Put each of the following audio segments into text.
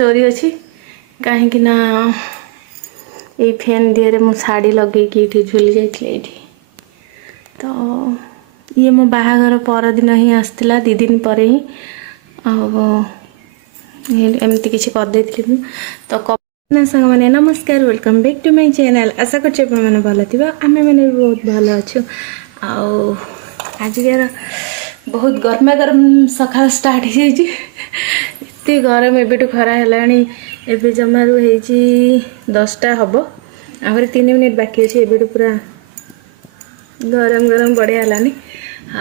Story अच्छी कहीं ना ये फैन दिहरे मु शाढ़ी लगे ये झुली जाइए तो ये मो बाहागर परदिन ही आसला 2 दिन पर ही एमती किसी करदे तो सांग मैंने नमस्कार welcome back to my channel आशा कर भल थी आम मैंने बहुत भल अच्छु आजिकार बहुत गर्मा गर्म सकाल स्टार्ट होती गरम एबेटू खरा है जमारू हो 10टा हम आहरी 3 मिनिट बाकी अच्छे एबेटू पूरा गरम गरम बढ़िया हलानी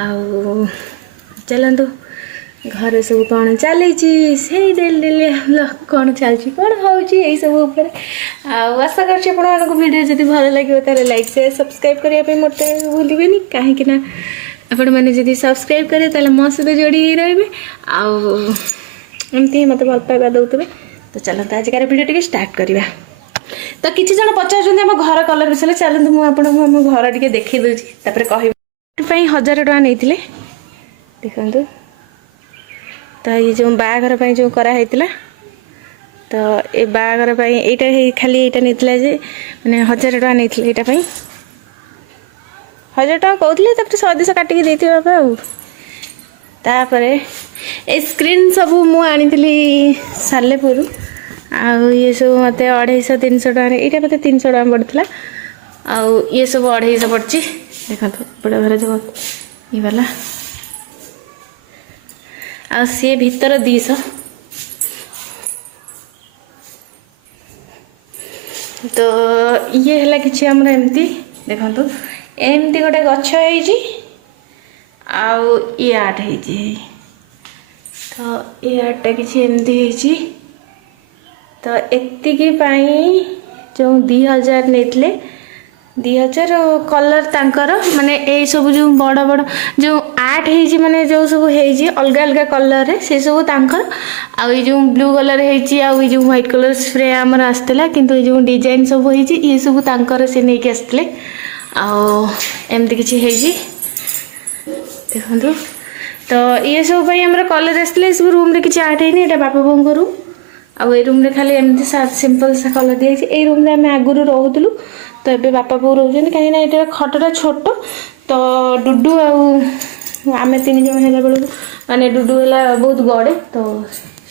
आउ चलतु घरे सब कौन चली डेली डेली कौन चलती कौन होई सब आशा कर वीडियो जब भल लगे तो लाइक शेयर सब्सक्राइब करने मत भूलें कहीं आपण मैंने जब सब्सक्राइब करें मो सहित जोड़ी रे आमती मत भल पाइबा दौथे तो चलते आजिकार वीडियो टी स्टार्ट करवा तो किसी जन पचार आम घर कलर विषय चलते मुझे घर टे देखी दूसरी कह 1000 टका नहीं देखु तो ये जो बाघर जो कराई तो ये बाघर यहाँ खाली यहाँ नहीं मैंने 1000 टका नहीं 1000 टका कहते 100 काटिकी देते बापा ए स्क्रीन सब मुझे सालेपुर आउ ये सब मत 250 300 टका यहाँ मत 300 टका पड़ता आउ ये सब 250 पड़ी देखो बड़ा घर जो ये वाला आ सी भीतर 200 तो ये है कि एमती देखु एमती गोटे गछ आउ ये आर्ट है तो ये आर्टा कि एमती तो एतिकी जो 2000 नहीं 2000 कलर तांकर माने ए सब जो बड़ बड़ जो आर्ट है माने जो सब है अलग अलग कलर से सब तांकर आउ ये जो ब्लू कलर है आउ ये जो व्हाइट कलर स्प्रे आमर आसला किंतु ये जो डिजाइन सब है ये सब तांकर से नहीं के आसते आउ एमती किछि है देखो तो ये सब आमर कलर आसते सब रूम रे किछि आर्ट है बापा बों को रूम आउ ए रूम रे खाली एमती सिंपल सा कलर दिखाई ए रूम रे आम आगुरी रोलु तो ये बापा बो रोचे कहीं ये खटटा छोट तो डुडू आम 3 जन है बेलू माने डुडू है बहुत गड़े तो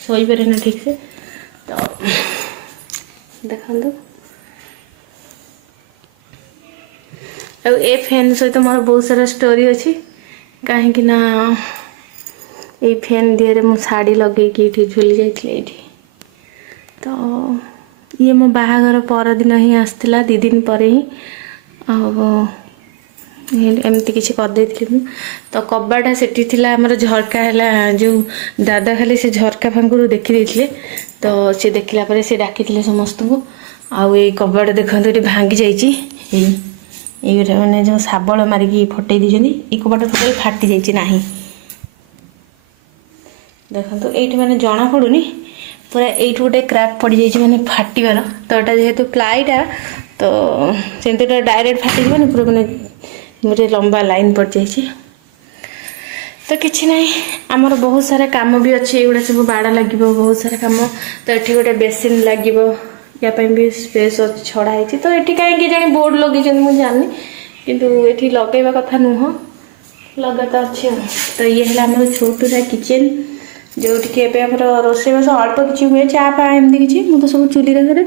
शोपे ना ठीक से तो देखु ए फैन सहित मोर बहुत सारा स्टोरी अच्छी कहीं ना ये फैन दिहरे मु शाढ़ी लगे ये झुली जाइए तो ये मो बाहागर परदिन ही आसला 2 दिन पर ही एमती किसी करदे तो कबाटा सेठी थिला हमर झरका है जो दादा खाली से झरका फांकुर देखी देथिले तो से देखला पर से डाकी समस्त को आउ ये कबाट देखते ये भांगी जाइए मैंने जो शाबल मारिकी फटई दीजिए ये कबाट टोटल फाटी जाइए ना देखो ये मैंने जना पड़ूनी पूरा ये गोटे क्रैक पड़ जाइए मैंने फाटिबार तो यहाँ जेहेतु प्लाईटा तो सेमती डायरेक्ट फाटी जाए पूरा मैंने गोटे लंबा लाइन पड़ जाइए तो किसी ना आमर बहुत सारा काम भी अच्छे ये सब बाड़ लगे बहुत सारा काम तो ये गोटे बेसिन लगे यापाई भी स्पेस छड़ाई तो ये कहीं जाने बोर्ड लगे मुझे जानी किंतु ये लगेवा कथा नुह लगा तो अच्छे तो ये है आम छोटा किचेन जो रोषेबास अल्प किसी हुए चा पा एमती किसी मुझे सब चूल्ही घर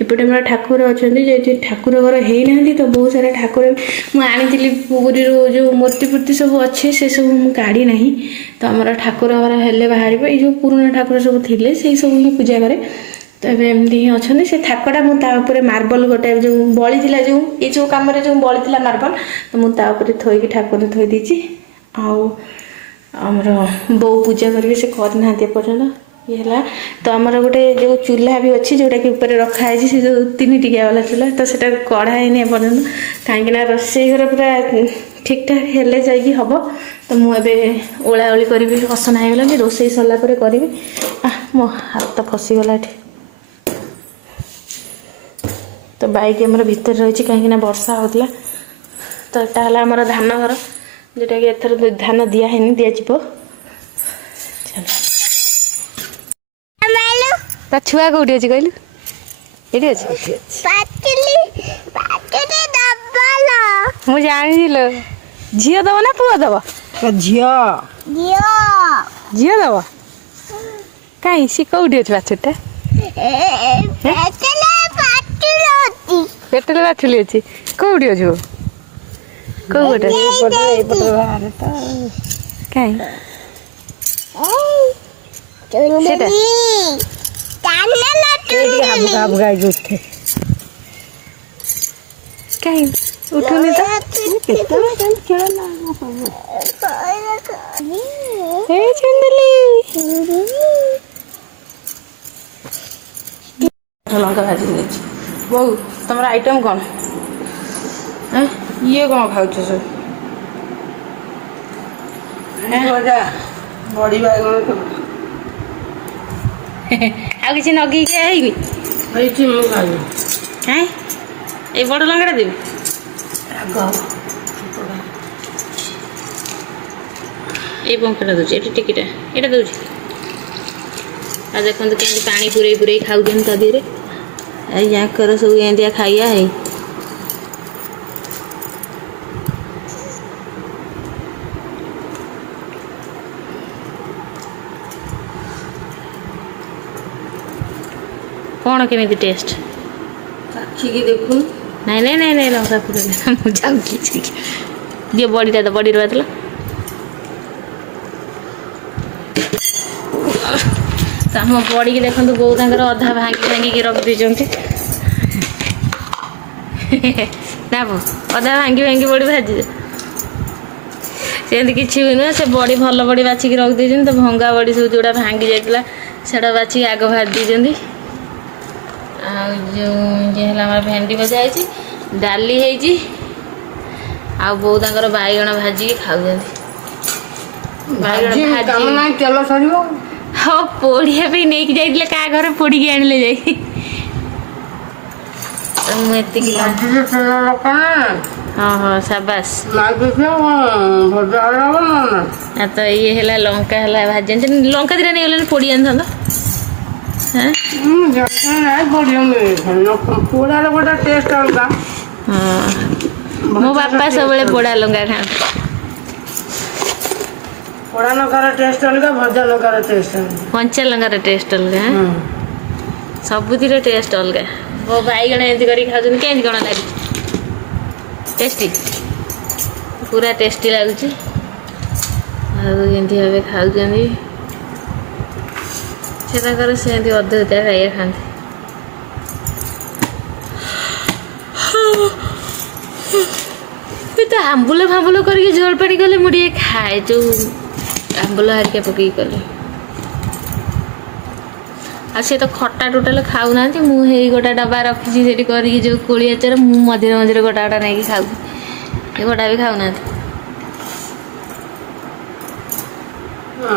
एपटे मेरा ठाकुर अच्छा जो ठाकुर घर होना तो बहुत सारा ठाकुर मुझे पुरी जो मूर्ति फूर्ति सब अच्छे से सब मुझे काढ़ी ना तो आम ठाकुर घर हेले बाहर ये जो पुराना ठाकुर सब थे से सब ही पूजा करे तो ये एमती ही अच्छा से थाकटा मुझे मार्बल गोटे जो बड़ी थी जो ये जो कम जो बड़ी थी मार्बल तो मुझे थोक ठाकुर थोई देती आमर बो पूजा करेंगे से करना पर्यटन ये है तो आमर गोटे जो चूल्हा भी अच्छी जोटा कि ऊपर रखाई से जो 3 टिकिया वाला चूल्हा तो से कढ़ाई पर्यटन कहीं रोषे घर पूरा ठीक ठाक हेले जाइए हम तो मुझे ओला ओली करी असना होगला रोषे सरला करी मो हाथ फसीगला तो बाइक आमर भितर रही कहीं वर्षा होता तो यहाँ है आमर धान घर जोटा कि एथर धान दिया है दिज्व चलो ତା ଛୁଆ କୋଉଠି ଅଛି କହିଲୁ? ଏଠି ଅଛି। ମୁଁ ଜାଣିଛି ଲୋ। ଝିଅ ଦବ ନା ପୁଅ ଦବ? ଝିଅ ଝିଅ ଦବ। କାଇଁ ସେ କୋଉଠି ଅଛି ବାଛୁରୀଟା? ପେଟରେ ବାଛୁରୀ ଅଛି। କୋଉଠି ଅଛି? କୋଉ ପଟେ? କାଇଁ ସେଟା କାଇଁ ଉଠୁନି ତ? ଏଇ ଚିନ୍ଦୁଲି ଲଙ୍କା ଭାଜି ଦେଇଛି। ବୋଉ ତମର ଆଇଟମ୍ କ'ଣ? ଇଏ କ'ଣ ଖାଉଛ ସବୁ? ବଢି ବାଇଗଣ ଆଉ କିଛି ନଗେଇକି ହେଇନି? ହେଇଛି ମୁଁ ଖାଇବି। କାଇଁ ଏଇ ବଡ଼ ଲଙ୍କାଟା ଦେବି? ଏଇ ବଙ୍କାଟା ଦେଉଛି, ଏଠି ଟିକିଟା ଏଇଟା ଦେଉଛି। ଆଉ ଦେଖନ୍ତୁ କେମିତି ପାଣି ପୁରେଇ ଖାଉଛନ୍ତି ତା ଦେହରେ। ଏଇ ୟାଙ୍କର ସବୁ ଏମିତିଆ ଖାଇବା ହେଇ। କ'ଣ କେମିତି ଟେଷ୍ଟ? ଚାଖିକି ଦେଖୁନୁ। ନାଇଁ ନାଇଁ ନାଇଁ ନାଇଁ ଲଙ୍କା ପୁରେଇ ମୁଁ ଯାଉଛି ଦିଅ ବଡ଼ିଟା ତ ବଡ଼ିରେ ବାତିଲ। ଆମ ବଡ଼ିକି ଦେଖନ୍ତୁ ବୋଉ ତାଙ୍କର ଅଧା ଭାଙ୍ଗିକି ରଖିଦେଇଛନ୍ତି। ନା ବୋଉ ଅଧା ଭାଙ୍ଗି ବଡ଼ି ଭାଜିବେ। ସେମିତି କିଛି ବି ନୁହେଁ। ସେ ବଡ଼ି ଭଲ ବଡ଼ି ବାଛିକି ରଖିଦେଇଛନ୍ତି। ତ ଭଙ୍ଗା ବଡ଼ି ସବୁ ଯେଉଁଟା ଭାଙ୍ଗି ଯାଇଥିଲା ସେଇଟା ବାଛିକି ଆଗ ଭାଜି ଦେଇଛନ୍ତି। ଆଉ ଯେଉଁ ଇଏ ହେଲା ଆମର ଭେଣ୍ଡି ଭଜା ହେଇଛି, ଡାଲି ହେଇଛି, ଆଉ ବୋଉ ତାଙ୍କର ବାଇଗଣ ଭାଜିକି ଖାଉଛନ୍ତି। ବାଇଗଣ ଭାଜି ତେଲ ସରିବ। ହଁ ପୋଡ଼ିବା ପାଇଁ ନେଇକି ଯାଇଥିଲେ କାହା ଘରେ ପୋଡ଼ିକି ଆଣିଲେ ଯାଇ। ମୁଁ ଏତିକି ହଁ ସାବାସ୍। ତ ଇଏ ହେଲା ଲଙ୍କା ହେଲା ଭାଜି ଆଣିଛନ୍ତି। ଲଙ୍କା ଦିଟା ନେଇଗଲେଣି ପୋଡ଼ି ଆଣିଥାନ୍ତ। ପୋଡ଼ାର ଗୋଟେ ଟେଷ୍ଟ ଅଲଗା। ହଁ ମୋ ବାପା ସବୁବେଳେ ପୋଡ଼ା ଲଙ୍କା ଖାଆନ୍ତି। ପୋଡ଼ା ଲଙ୍କାର ଟେଷ୍ଟ ଅଲଗା, ଭଜା ଲଙ୍କାର ଟେଷ୍ଟ ଅଲଗା, କଞ୍ଚା ଲଙ୍କାର ଟେଷ୍ଟ ଅଲଗା। ସବୁଥିର ଟେଷ୍ଟ ଅଲଗା। ମୋ ବାଇଗଣ ଏମିତି କରିକି ଖାଉଛନ୍ତି। କେମିତି କ'ଣ ଲାଗୁଛି? ଟେଷ୍ଟି, ପୁରା ଟେଷ୍ଟି ଲାଗୁଛି। ଆଉ ଏମିତି ଭାବେ ଖାଉଛନ୍ତି। ସେ ତାଙ୍କର ସେମିତି ଅଧୁତିଆ ଖାଇବା ଖାଆନ୍ତି। ତ ଆମ୍ବୁଲ ଫାମ୍ବୁଲ କରିକି ଝୋଳ ପାଣି କଲେ ମୁଁ ଟିକେ ଖାଏ। ଯେଉଁ ଆମ୍ବୁଲ ହାରିକା ପକେଇକି କଲେ। ଆଉ ସେ ତ ଖଟା ଟୋଟାଲ ଖାଉନାହାନ୍ତି। ମୁଁ ହେଇ ଗୋଟା ଡବା ରଖିଛି ସେଠି କରିକି ଯେଉଁ କୋଳି ଆଚାର, ମୁଁ ମଝିରେ ଗୋଟା ନେଇକି ଖାଉଛି। ଏ ଗୋଟା ବି ଖାଉନାହାନ୍ତି।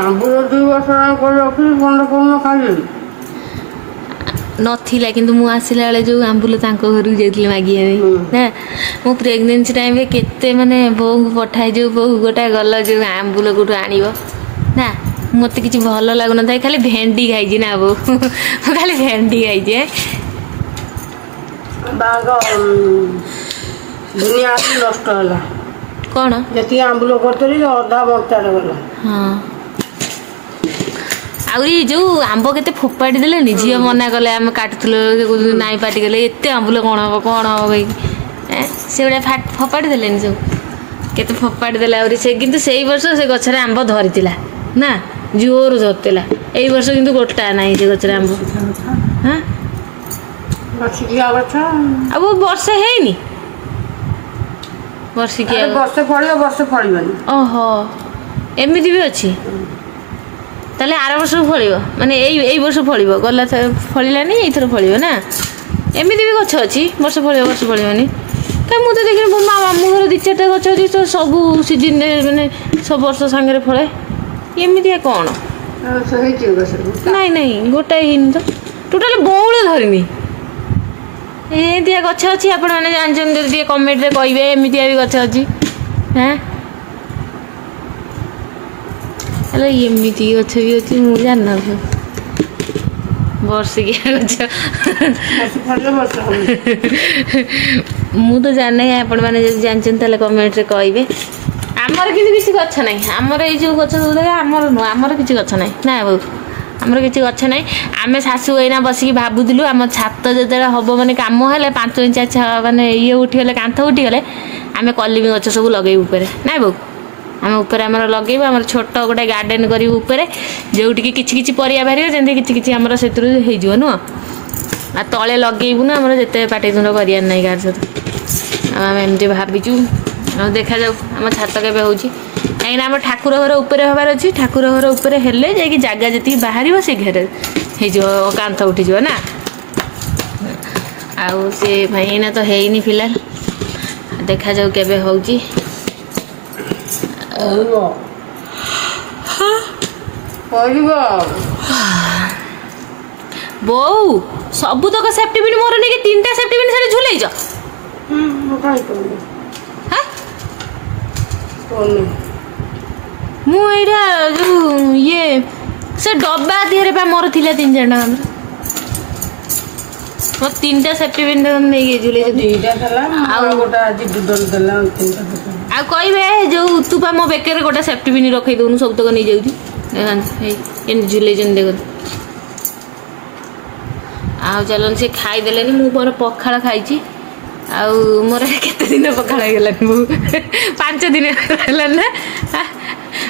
ଆମ୍ବୁଲ 2 ବର୍ଷ କରି ରଖିଲି ବନ୍ଦ କରୁନ ଖାଇଲେନି। ନଥିଲା କିନ୍ତୁ ମୁଁ ଆସିଲା ବେଳେ ଯେଉଁ ଆମ୍ବୁଲ ତାଙ୍କ ଘରକୁ ଯାଇଥିଲି ମାଗିବା ପାଇଁ ନା, ମୁଁ ପ୍ରେଗନେନ୍ସି ଟାଇମ୍ରେ କେତେ ମାନେ ବୋଉଙ୍କୁ ପଠାଏ, ଯେଉଁ ବୋଉ ଗୋଟା ଗଲ ଯେଉଁ ଆମ୍ବୁଲ କେଉଁଠୁ ଆଣିବ ନା, ମୋତେ କିଛି ଭଲ ଲାଗୁନଥାଏ। ଖାଲି ଭେଣ୍ଡି ଖାଇଛି ନା ବୋଉ, ମୁଁ ଖାଲି ଭେଣ୍ଡି ଖାଇଛି। ବାଗ ଦୁନିଆ ଆସି ନଷ୍ଟ ହେଲା। କ'ଣ ଯେତିକି ଆମ୍ବୁଲ କରିଥିଲି ଅଧା ବକ୍ତାରେ ଗଲା। ହଁ ଆହୁରି ଯେଉଁ ଆମ୍ବ କେତେ ଫୋପାଡ଼ି ଦେଲେଣି। ଝିଅ ମନା କଲେ, ଆମେ କାଟୁଥିଲୁ ନାଇଁ ପାଟି କଲେ ଏତେ ଆମ୍ବୁଲ କ'ଣ ହେବ କହିକି ସେଗୁଡ଼ା ଫୋପାଡ଼ି ଦେଲେଣି ସବୁ। କେତେ ଫୋପାଡ଼ି ଦେଲେ ଆହୁରି। ସେ କିନ୍ତୁ ସେଇ ବର୍ଷ ସେ ଗଛରେ ଆମ୍ବ ଧରିଥିଲା ନା, ଜୋର ଧରିଥିଲା। ଏଇ ବର୍ଷ କିନ୍ତୁ ଗୋଟା ନାହିଁ ସେ ଗଛରେ ଆମ୍ବ। ଆଉ ବର୍ଷେ ହେଇନି? ବର୍ଷିକିଆ ବର୍ଷେ ଫଳିବ, ବର୍ଷେ ଫଳିବନି। ଓହୋ ଏମିତି ବି ଅଛି। ତାହେଲେ ଆର ବର୍ଷକୁ ଫଳିବ, ମାନେ ଏଇ ବର୍ଷ ଫଳିବ। ଗଲା ଫଳିଲାନି, ଏଇଥର ଫଳିବ ନା। ଏମିତି ବି ଗଛ ଅଛି ବର୍ଷ ଫଳିବ ବର୍ଷ ଫଳିବନି। କାହିଁ ମୁଁ ତ ଦେଖିନି। ମୋ ମାମୁଁ ଘର 2-4ଟା ଗଛ ଅଛି, ତ ସବୁ ସିଜିନରେ ମାନେ ସବୁ ବର୍ଷ ସାଙ୍ଗରେ ଫଳେ। ଏମିତିଆ କ'ଣ? ନାଇଁ ଗୋଟାଏ ହେଇନି ତ, ଟୋଟାଲ ବଉଳ ଧରିନି। ଏମିତିଆ ଗଛ ଅଛି। ଆପଣମାନେ ଜାଣିଛନ୍ତି ଯଦି ଟିକେ କମେଣ୍ଟରେ କହିବେ ଏମିତିଆ ବି ଗଛ ଅଛି। ହେଲେ ଏମିତି ଗଛ ବି ଅଛି ମୁଁ ଜାଣିନଥିଲି। ବର୍ଷିକିଆ ଗଛ ବର୍ଷ ଫଳିଲେ ବର୍ଷ ହଉନି। ମୁଁ ତ ଜାଣିନି, ଆପଣମାନେ ଯଦି ଜାଣିଛନ୍ତି ତାହେଲେ କମେଣ୍ଟରେ କହିବେ। ଆମର କିନ୍ତୁ କିଛି ଗଛ ନାହିଁ, ଆମର ଏଇ ଯେଉଁ ଗଛ ସବୁ ଦେଖ ଆମର ନୁହଁ, ଆମର କିଛି ଗଛ ନାହିଁ ନା ବୋଉ, ଆମର କିଛି ଗଛ ନାହିଁ। ଆମେ ଶାଶୁ ଏଇନା ବସିକି ଭାବୁଥିଲୁ ଆମ ଛାତ ଯେତେବେଳେ ହେବ ମାନେ କାମ ହେଲେ 5 ଇଞ୍ଚ ମାନେ ଇଏ ଉଠିଗଲେ, କାନ୍ଥ ଉଠିଗଲେ ଆମେ କଲିମି ଗଛ ସବୁ ଲଗେଇବୁ ଉପରେ ନା ବୋଉ। ଆମେ ଉପରେ ଆମର ଲଗେଇବୁ, ଆମର ଛୋଟ ଗୋଟେ ଗାର୍ଡେନ୍ କରିବୁ ଉପରେ, ଯେଉଁଠିକି କିଛି କିଛି ପରିବା ବାହାରିବ, ଯେମିତି କିଛି କିଛି ଆମର ସେଥିରୁ ହେଇଯିବ ନୁହଁ। ଆଉ ତଳେ ଲଗେଇବୁ ନା, ଆମର ଯେତେ ପାଟିତୁଣ୍ଡ କରିବାର ନାହିଁ କାହାର ସହିତ। ଆଉ ଆମେ ଏମିତି ଭାବିଛୁ, ଆଉ ଦେଖାଯାଉ ଆମ ଛାତ କେବେ ହେଉଛି। କାହିଁକିନା ଆମ ଠାକୁର ଘର ଉପରେ ହେବାର ଅଛି, ଠାକୁର ଘର ଉପରେ ହେଲେ ଯାଇକି ଜାଗା ଯେତିକି ବାହାରିବ ସେ ଘେରେ ହେଇଯିବ, କାନ୍ଥ ଉଠିଯିବ ନା। ଆଉ ସେ ଭାଇ ଏଇନା ତ ହେଇନି ଫିଲହାଲ, ଦେଖାଯାଉ କେବେ ହେଉଛି। କରିବ ବୋଉ ସବୁତକ ସେଫ୍ଟି ପିନ୍ ମୋର ନେଇକି 3ଟା ସେଫ୍ଟି ପିନ୍ ସେଠି ଝୁଲେଇଛ। ମୁଁ କାହିଁ କରୁନି ହାଁ କରୁନି। ମୁଁ ଏଇଟା ଯୋଉ ଇଏ ସେ ଡବା ଦିହରେ ବା ମୋର ଥିଲା 3-4ଟା ଆମର 3ଟା ସେଫ୍ଟି ପିନ୍ ନେଇକି ଝୁଲେଇଛନ୍ତି। ଦିଟା ଥିଲା ଆଉ ଗୋଟେ ଆଜି ଦୁଦଲ ଦେଲା 3ଟା ଦେଲା। ଆଉ କହିବେ ଯୋଉ ତୁ ପା ମୋ ବେକରେ ଗୋଟେ ସେଫ୍ଟି ପିନ୍ ରଖେଇ ଦଉନୁ, ସବୁତକ ନେଇଯାଉଛି। ଦେଖନ୍ତୁ ଏମିତି ଝୁଲେଇଛନ୍ତି ଦେଖନ୍ତୁ। ଆଉ ଚାଲନ୍ତୁ, ସେ ଖାଇଦେଲେନି, ମୁଁ ମୋର ପଖାଳ ଖାଇଛି। ଆଉ ମୋର କେତେ ଦିନ ପଖାଳ ହେଇଗଲାଣି, ମୁଁ 5 ଦିନ ହେଲାଣି ନା।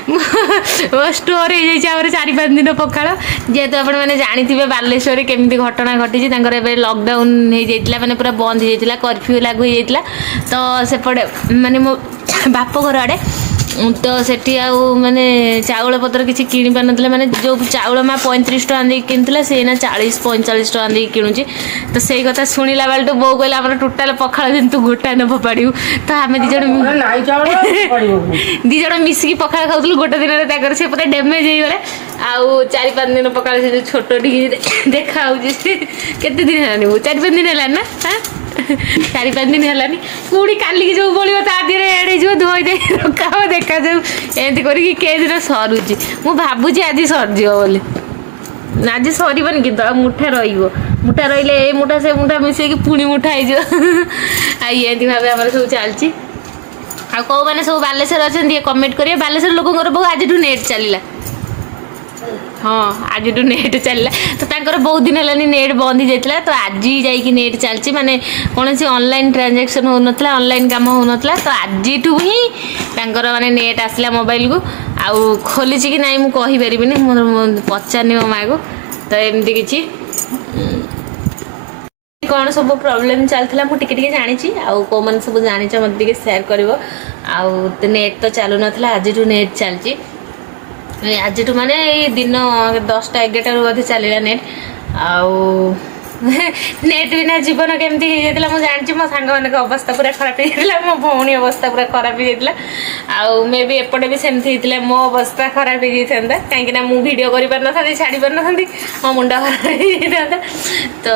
ମୋ ଷ୍ଟୋର ହେଇଯାଇଛି ଆମର 4-5 ଦିନ ପଖାଳ। ଯେହେତୁ ଆପଣମାନେ ଜାଣିଥିବେ ବାଲେଶ୍ୱରରେ କେମିତି ଘଟଣା ଘଟିଛି, ତାଙ୍କର ଏବେ ଲକଡାଉନ୍ ହେଇଯାଇଥିଲା, ମାନେ ପୁରା ବନ୍ଦ ହେଇଯାଇଥିଲା, କର୍ଫ୍ୟୁ ଲାଗୁ ହେଇଯାଇଥିଲା। ତ ସେପଟେ ମାନେ ମୋ ବାପଘର ଆଡ଼େ ତ ସେଠି ଆଉ ମାନେ ଚାଉଳ ପତ୍ର କିଛି କିଣି ପାରୁନଥିଲା। ମାନେ ଯେଉଁ ଚାଉଳ ମା 35 ଟଙ୍କା ଦେଇକି କିଣିଥିଲା, ସେ ଏଇନା 40-45 ଟଙ୍କା ଦେଇକି କିଣୁଛି। ତ ସେଇ କଥା ଶୁଣିଲା ବେଳଠୁ ବୋଉ କହିଲା ଆମର ଟୋଟାଲ ପଖାଳ ଯେମିତି ତୁ ଗୋଟା ନ ଫୋପାଡ଼ିବୁ। ତ ଆମେ ଦି ଜଣ ନାଇଁ ଚାଉଳ ପଡ଼ିବ ମିଶିକି ପଖାଳ ଖାଉଥିଲୁ। ଗୋଟେ ଦିନରେ ତାଙ୍କର ସେ ପୁରା ଡ୍ୟାମେଜ୍ ହେଇଗଲା। ଆଉ 4-5 ଦିନ ପଖାଳ ସେ ଯେଉଁ ଛୋଟ ଟିକେ ଦେଖା ହେଉଛି, କେତେ ଦିନ ହେଲାନି, 4-5 ଦିନ ହେଲାନି ନା। 4-5 ଦିନ ହେଲାନି। ପୁଣି କାଲିକି ଯେଉଁ ବଳିବ ତା ଦେହରେ ଏଡ଼୍ ହେଇଯିବ, ଧୋଇ ଦେଇ ରଖା ହବ, ଦେଖାଯାଉ ଏମିତି କରିକି କେଦିନ ସରୁଛି। ମୁଁ ଭାବୁଛି ଆଜି ସରିଯିବ ବୋଲି। ଆଜି ସରିବନି କିନ୍ତୁ ଆଉ ମୁଠା ରହିବ। ମୁଠା ରହିଲେ ଏ ମୁଠା ସେ ମୁଠା ମିଶେଇକି ପୁଣି ମୁଠା ହେଇଯିବ। ଆଉ ଏମିତି ଭାବେ ଆମର ସବୁ ଚାଲିଛି। ଆଉ କେଉଁମାନେ ସବୁ ବାଲେଶ୍ୱର ଅଛନ୍ତି ଟିକେ କମେଣ୍ଟ କରିବେ। ବାଲେଶ୍ୱର ଲୋକଙ୍କର ବହୁ ଆଜିଠୁ ନେଟ୍ ଚାଲିଲା। ହଁ ଆଜିଠୁ ନେଟ୍ ଚାଲିଲା। ତ ତାଙ୍କର ବହୁତ ଦିନ ହେଲାନି ନେଟ୍ ବନ୍ଦ ହେଇଯାଇଥିଲା, ତ ଆଜି ଯାଇକି ନେଟ୍ ଚାଲିଛି। ମାନେ କୌଣସି ଅନଲାଇନ୍ ଟ୍ରାଞ୍ଜାକ୍ସନ୍ ହେଉନଥିଲା, ଅନଲାଇନ୍ କାମ ହେଉନଥିଲା। ତ ଆଜିଠୁ ହିଁ ତାଙ୍କର ମାନେ ନେଟ୍ ଆସିଲା ମୋବାଇଲକୁ। ଆଉ ଖୋଲିଛି କି ନାହିଁ ମୁଁ କହିପାରିବିନି, ମୋର ପଚାରିନି ମୋ ମାଆକୁ। ତ ଏମିତି କିଛି କ'ଣ ସବୁ ପ୍ରୋବ୍ଲେମ୍ ଚାଲିଥିଲା ମୁଁ ଟିକେ ଟିକେ ଜାଣିଛି। ଆଉ କେଉଁମାନେ ସବୁ ଜାଣିଛ ମୋତେ ଟିକେ ସେୟାର କରିବ। ଆଉ ନେଟ୍ ତ ଚାଲୁନଥିଲା, ଆଜିଠୁ ନେଟ୍ ଚାଲିଛି। ଆଜିଠୁ ମାନେ ଏଇ ଦିନ 10ଟା-11ଟାରୁ ବୋଧେ ଚାଲିଲା ନେଟ୍। ଆଉ ନେଟ୍ ବିନା ଜୀବନ କେମିତି ହେଇଯାଇଥିଲା ମୁଁ ଜାଣିଛି। ମୋ ସାଙ୍ଗମାନଙ୍କ ଅବସ୍ଥା ପୁରା ଖରାପ ହେଇଯାଇଥିଲା, ମୋ ଭଉଣୀ ଅବସ୍ଥା ପୁରା ଖରାପ ହେଇଯାଇଥିଲା। ଆଉ ମେ ବି ଏପଟେ ବି ସେମିତି ହେଇଥିଲା, ମୋ ଅବସ୍ଥା ଖରାପ ହେଇଯାଇଥାନ୍ତା। କାହିଁକିନା ମୁଁ ଭିଡ଼ିଓ କରିପାରିନଥାନ୍ତି, ଛାଡ଼ି ପାରିନଥାନ୍ତି, ମୋ ମୁଣ୍ଡ ଖରାପ ହେଇଯାଇଥାନ୍ତା। ତ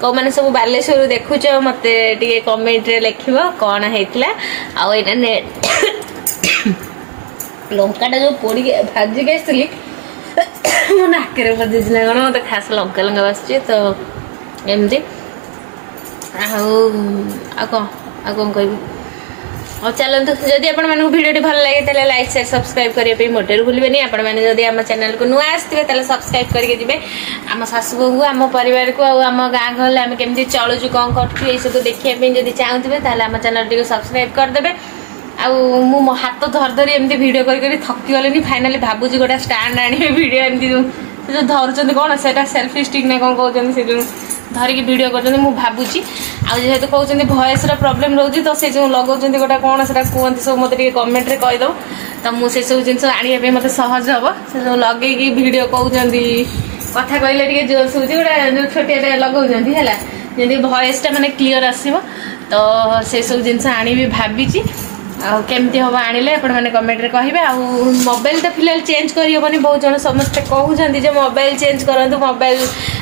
କେଉଁମାନେ ସବୁ ବାଲେଶ୍ୱରରୁ ଦେଖୁଛ ମୋତେ ଟିକେ କମେଣ୍ଟରେ ଲେଖିବ କ'ଣ ହେଇଥିଲା। ଆଉ ଏଇଟା ନେଟ୍ ଲଙ୍କାଟା ଯେଉଁ ପୋଡ଼ିକି ଭାଜିକି ଆସିଥିଲି, ମୋ ନାକରେ ବଜିଛି ନା କ'ଣ, ମୋତେ ଖାସ ଲଙ୍କା ବାସୁଛି। ତ ଏମିତି ଆଉ କ'ଣ କହିବି। ହଉ ଚାଲନ୍ତୁ, ଯଦି ଆପଣମାନଙ୍କୁ ଭିଡ଼ିଓଟି ଭଲ ଲାଗେ ତାହେଲେ ଲାଇକ୍ ସେୟାର ସବସ୍କ୍ରାଇବ୍ କରିବା ପାଇଁ ମୋଟେରୁ ଭୁଲିବେନି। ଆପଣମାନେ ଯଦି ଆମ ଚ୍ୟାନେଲକୁ ନୂଆ ଆସିଥିବେ ତାହେଲେ ସବସ୍କ୍ରାଇବ୍ କରିକି ଯିବେ। ଆମ ଶାଶୁ ବୋହୂ, ଆମ ପରିବାରକୁ, ଆଉ ଆମ ଗାଁ ଗହଳିରେ ଆମେ କେମିତି ଚଳୁଛୁ, କ'ଣ କରୁଛୁ, ଏଇସବୁ ଦେଖିବା ପାଇଁ ଯଦି ଚାହୁଁଥିବେ ତାହେଲେ ଆମ ଚ୍ୟାନେଲଟିକୁ ସବସ୍କ୍ରାଇବ୍ କରିଦେବେ। ଆଉ ମୁଁ ମୋ ହାତ ଧରି ଏମିତି ଭିଡ଼ିଓ କରି ଥକିଗଲିନି। ଫାଇନାଲି ଭାବୁଛି ଗୋଟେ ଷ୍ଟାଣ୍ଡ ଆଣିବେ, ଭିଡ଼ିଓ ଏମିତି ସେ ଯେଉଁ ଧରୁଛନ୍ତି କ'ଣ ସେଇଟା ସେଲ୍ଫି ଷ୍ଟିକ୍ ନା କ'ଣ କହୁଛନ୍ତି, ସେ ଯେଉଁ ଧରିକି ଭିଡ଼ିଓ କରୁଛନ୍ତି ମୁଁ ଭାବୁଛି। ଆଉ ଯେହେତୁ କହୁଛନ୍ତି ଭଏସ୍ର ପ୍ରୋବ୍ଲେମ୍ ରହୁଛି, ତ ସେ ଯେଉଁ ଲଗାଉଛନ୍ତି ଗୋଟେ କ'ଣ ସେଟା କୁହନ୍ତି ସବୁ ମୋତେ ଟିକେ କମେଣ୍ଟରେ କହିଦେବ। ତ ମୁଁ ସେସବୁ ଜିନିଷ ଆଣିବା ପାଇଁ ମୋତେ ସହଜ ହେବ। ସେ ଯେଉଁ ଲଗେଇକି ଭିଡ଼ିଓ କହୁଛନ୍ତି, କଥା କହିଲେ ଟିକେ ଜୋର ଶୁଭୁଛି, ଗୋଟେ ଯେଉଁ ଛୋଟିଆଟେ ଲଗାଉଛନ୍ତି ହେଲା, ଯେମିତି ଭଏସ୍ଟା ମାନେ କ୍ଲିଅର୍ ଆସିବ। ତ ସେସବୁ ଜିନିଷ ଆଣିବି ଭାବିଛି। ଆଉ କେମିତି ହେବ ଆଣିଲେ ଆପଣମାନେ କମେଣ୍ଟରେ କହିବେ। ଆଉ ମୋବାଇଲ ତ ଫିଲହାଲ ଚେଞ୍ଜ କରିହେବନି, ବହୁତ ଜଣ ସମସ୍ତେ କହୁଛନ୍ତି ଯେ ମୋବାଇଲ ଚେଞ୍ଜ କରନ୍ତୁ, ମୋବାଇଲ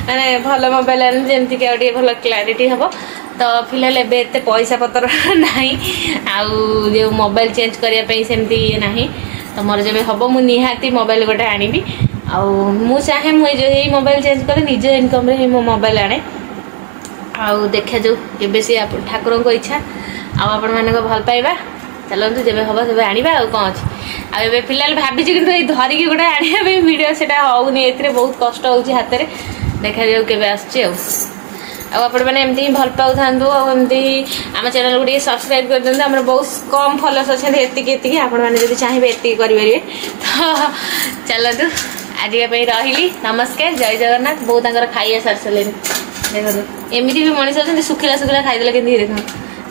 ମାନେ ଭଲ ମୋବାଇଲ ଆଣିଲେ ଯେମିତିକି ଆଉ ଟିକେ ଭଲ କ୍ଲାରିଟି ହେବ। ତ ଫିଲହାଲ ଏବେ ଏତେ ପଇସା ପତ୍ର ନାହିଁ, ଆଉ ଯେଉଁ ମୋବାଇଲ ଚେଞ୍ଜ କରିବା ପାଇଁ ସେମିତି ଇଏ ନାହିଁ। ତ ମୋର ଯେବେ ହେବ ମୁଁ ନିହାତି ମୋବାଇଲ ଗୋଟେ ଆଣିବି। मु चाहे मुझे मोबाइल चेंज कले निज इनकम रे मो मोबाइल आने आउ देखा जो केबे से ठाकुर को इच्छा आपण मानक भल पाइबा चलतु जब हम तब आने आ कौन अच्छे आए फिलहाल भाभी कि धरिकी गोटे आने भिडियो से होनी ए बहुत कष्ट हो हाथ में देखा जाऊ के आपण मैंने एमती भल पाऊ था आमती आम चैनल को सब्सक्राइब कर दिखाते आम बहुत कम फॉलोअर्स अच्छा एति आपण मैंने चाहिए एति करेंगे तो चलतु आज रही नमस्कार जय जगन्नाथ बहुत खाइया सारी सारे देखो एमती भी मनीष अच्छा सुखिला सुखिला खाईदे के देख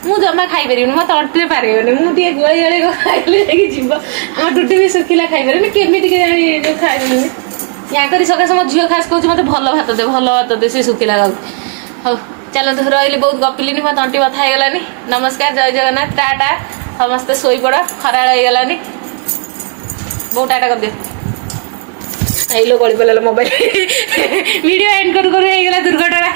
मु जमा खाई पारि मत तंटे पारे मुझे गोली गोली खाइले जीव आम टुटी भी सुखिला खाई पारे केमी जानी खाई या करी सकाशे मो झील खास कहूँ मत भल भात दे से सुखिला खाऊ हाँ चलते रही बहुत गपिली मो तंटी बथा होगलानी नमस्कार जय जगन्नाथ टाटा समस्ते शोपड़ खरा होगलानी बहुत टाटा कर दियो गली पड़ा मोबाइल वीडियो एंड करू दुर्घटना